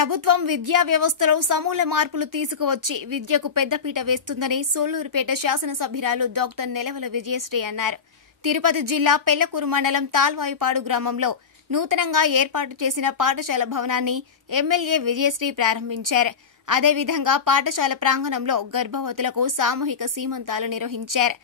ప్రభుత్వం విద్యా వ్యవస్థలో సమూల మార్పులు తీసుకువచ్చి విద్యకు పెద్దపీట వేస్తుందని సూళ్లూరుపేట శాసనసభ్యురాలు డాక్టర్ నెలవల విజయశ్రీ అన్నారు. తిరుపతి జిల్లా పెళ్లకూరు మండలం తాల్వాయిపాడు గ్రామంలో నూతనంగా ఏర్పాటు చేసిన పాఠశాల భవనాన్ని ఎమ్మెల్యే విజయశ్రీ ప్రారంభించారు. అదేవిధంగా పాఠశాల ప్రాంగణంలో గర్భవతులకు సామూహిక సీమంతాలు నిర్వహించారు.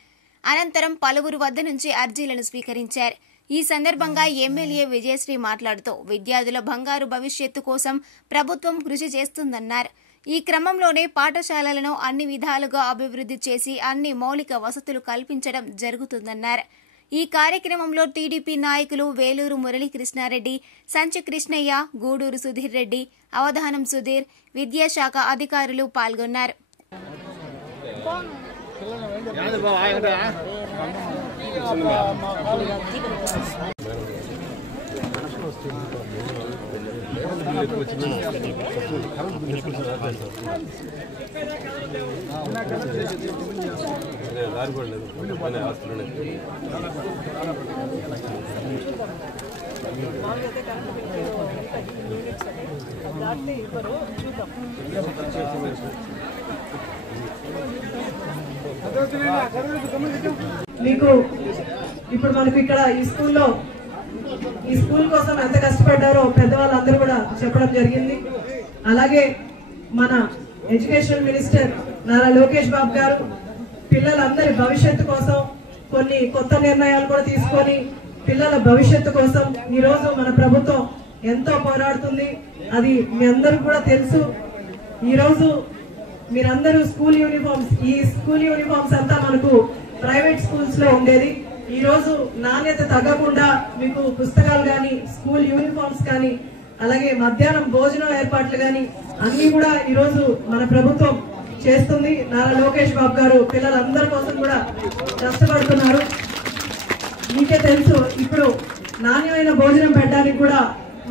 అనంతరం పలువురు వద్ద నుంచి అర్జీలను స్వీకరించారు. ఈ సందర్భంగా ఎమ్మెల్యే విజయశ్రీ మాట్లాడుతూ విద్యార్థుల బంగారు భవిష్యత్తు కోసం ప్రభుత్వం కృషి చేస్తుందన్నారు. ఈ క్రమంలోనే పాఠశాలలను అన్ని విధాలుగా అభివృద్ధి చేసి అన్ని మౌలిక వసతులు కల్పించడం జరుగుతుందన్నారు. ఈ కార్యక్రమంలో టీడీపీ నాయకులు వేలూరు మురళీకృష్ణారెడ్డి, సంచి కృష్ణయ్య, గూడూరు సుధీర్ రెడ్డి, అవధానం సుధీర్, విద్యాశాఖ అధికారులు పాల్గొన్నారు. మీకు ఇప్పుడు మనకు ఇక్కడ ఈ స్కూల్ కోసం ఎంత కష్టపడ్డారో పెద్దవాళ్ళందరూ కూడా చెప్పడం జరిగింది. అలాగే మన ఎడ్యుకేషన్ మినిస్టర్ నారా లోకేష్ బాబు గారు పిల్లలందరి భవిష్యత్తు కోసం కొన్ని కొత్త నిర్ణయాలు కూడా తీసుకొని పిల్లల భవిష్యత్తు కోసం ఈరోజు మన ప్రభుత్వం ఎంతో పోరాడుతుంది. అది మీ అందరికి కూడా తెలుసు. ఈరోజు మీరందరూ ఈ స్కూల్ యూనిఫామ్స్ అంతా మనకు ప్రైవేట్ స్కూల్స్ లో ఉండేది. ఈ రోజు నాణ్యత తగ్గకుండా మీకు పుస్తకాలు కానీ, స్కూల్ యూనిఫామ్స్ కానీ, అలాగే మధ్యాహ్నం భోజనం ఏర్పాట్లు కానీ అన్ని కూడా ఈ రోజు మన ప్రభుత్వం చేస్తుంది. నారా లోకేష్ బాబు గారు పిల్లలందరి కోసం కూడా కష్టపడుతున్నారు. మీకే తెలుసు, ఇప్పుడు నాణ్యమైన భోజనం పెట్టడానికి కూడా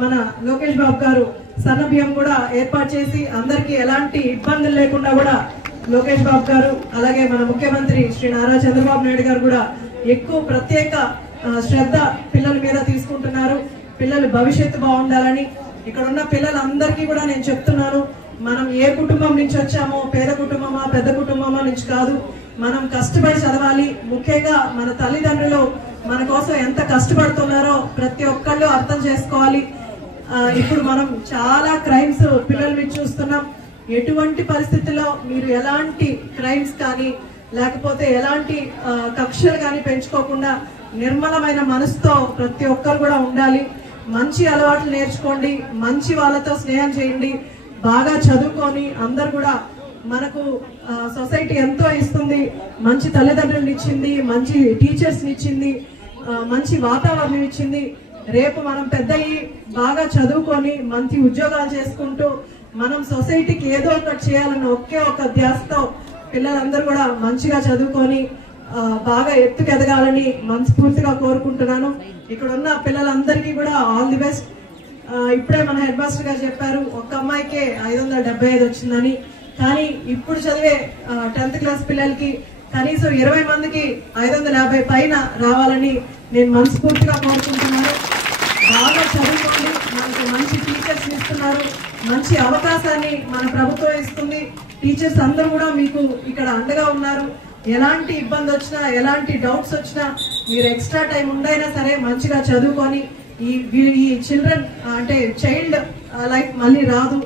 మన లోకేష్ బాబు గారు సన్న బియ్యం కూడా ఏర్పాటు చేసి అందరికి ఎలాంటి ఇబ్బందులు లేకుండా కూడా లోకేష్ బాబు గారు, అలాగే మన ముఖ్యమంత్రి శ్రీ నారా చంద్రబాబు నాయుడు గారు కూడా ఎక్కువ ప్రత్యేక శ్రద్ధ పిల్లల మీద తీసుకుంటున్నారు. పిల్లలు భవిష్యత్తు బాగుండాలని. ఇక్కడ ఉన్న పిల్లలందరికీ కూడా నేను చెప్తున్నాను, మనం ఏ కుటుంబం నుంచి వచ్చామో, పేద కుటుంబమా పెద్ద కుటుంబమా నుంచి కాదు, మనం కష్టపడి చదవాలి. ముఖ్యంగా మన తల్లిదండ్రులు మన కోసం ఎంత కష్టపడుతున్నారో ప్రతి ఒక్కళ్ళు అర్థం చేసుకోవాలి. ఇప్పుడు మనం చాలా క్రైమ్స్ పిల్లల మీద చూస్తున్నాం. ఎటువంటి పరిస్థితుల్లో మీరు ఎలాంటి క్రైమ్స్ కానీ లేకపోతే ఎలాంటి కక్షలు కానీ పెంచుకోకుండా నిర్మలమైన మనసుతో ప్రతి ఒక్కరు కూడా ఉండాలి. మంచి అలవాట్లు నేర్చుకోండి, మంచి వాళ్ళతో స్నేహం చేయండి, బాగా చదువుకొని అందరు కూడా మనకు సొసైటీ ఎంతో ఇస్తుంది. మంచి తల్లిదండ్రులను ఇచ్చింది, మంచి టీచర్స్ని ఇచ్చింది, మంచి వాతావరణం ఇచ్చింది. రేపు మనం పెద్దయ్యి బాగా చదువుకొని మంచి ఉద్యోగాలు చేసుకుంటూ మనం సొసైటీకి ఏదో ఒకటి చేయాలన్న ఒకే ఒక ధ్యాసతో పిల్లలందరూ కూడా మంచిగా చదువుకొని బాగా ఎత్తుకెదగాలని మనస్ఫూర్తిగా కోరుకుంటున్నాను. ఇక్కడ ఉన్న పిల్లలందరికీ కూడా ఆల్ ది బెస్ట్. ఇప్పుడే మన హెడ్ మాస్టర్ గారు చెప్పారు, ఒక్క అమ్మాయికే 575 వచ్చిందని. కానీ ఇప్పుడు చదివే 10th క్లాస్ పిల్లలకి కనీసం 20 మందికి 550 పైన రావాలని నేను మనస్ఫూర్తిగా కోరుకుంటున్నాను. బాగా చదువుకోండి. మనకు మంచి టీచర్స్ ఇస్తున్నారు, మంచి అవకాశాన్ని మన ప్రభుత్వం ఇస్తుంది. టీచర్స్ అందరూ కూడా మీకు ఇక్కడ అండగా ఉన్నారు. ఎలాంటి ఇబ్బంది వచ్చినా, ఎలాంటి డౌట్స్ వచ్చినా మీరు ఎక్స్ట్రా టైం ఉండైనా సరే మంచిగా చదువుకొని ఈ చిల్డ్రన్ అంటే చైల్డ్ లైఫ్ మళ్ళీ రాదు.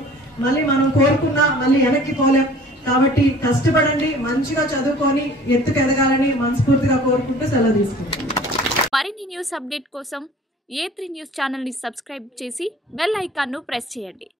మళ్ళీ మనం కోరుకున్నా మళ్ళీ వెనక్కి పోలేం. కాబట్టి కష్టపడండి, మంచిగా చదువుకొని ఎత్తుకెదగాలని మనస్ఫూర్తిగా కోరుకుంటూ సెలవు తీసుకుంటాం. మరిన్ని న్యూస్ అప్డేట్ కోసం A3 న్యూస్ ఛానల్ ని సబ్స్క్రైబ్ చేసి బెల్ ఐకాన్ ను ప్రెస్ చేయండి.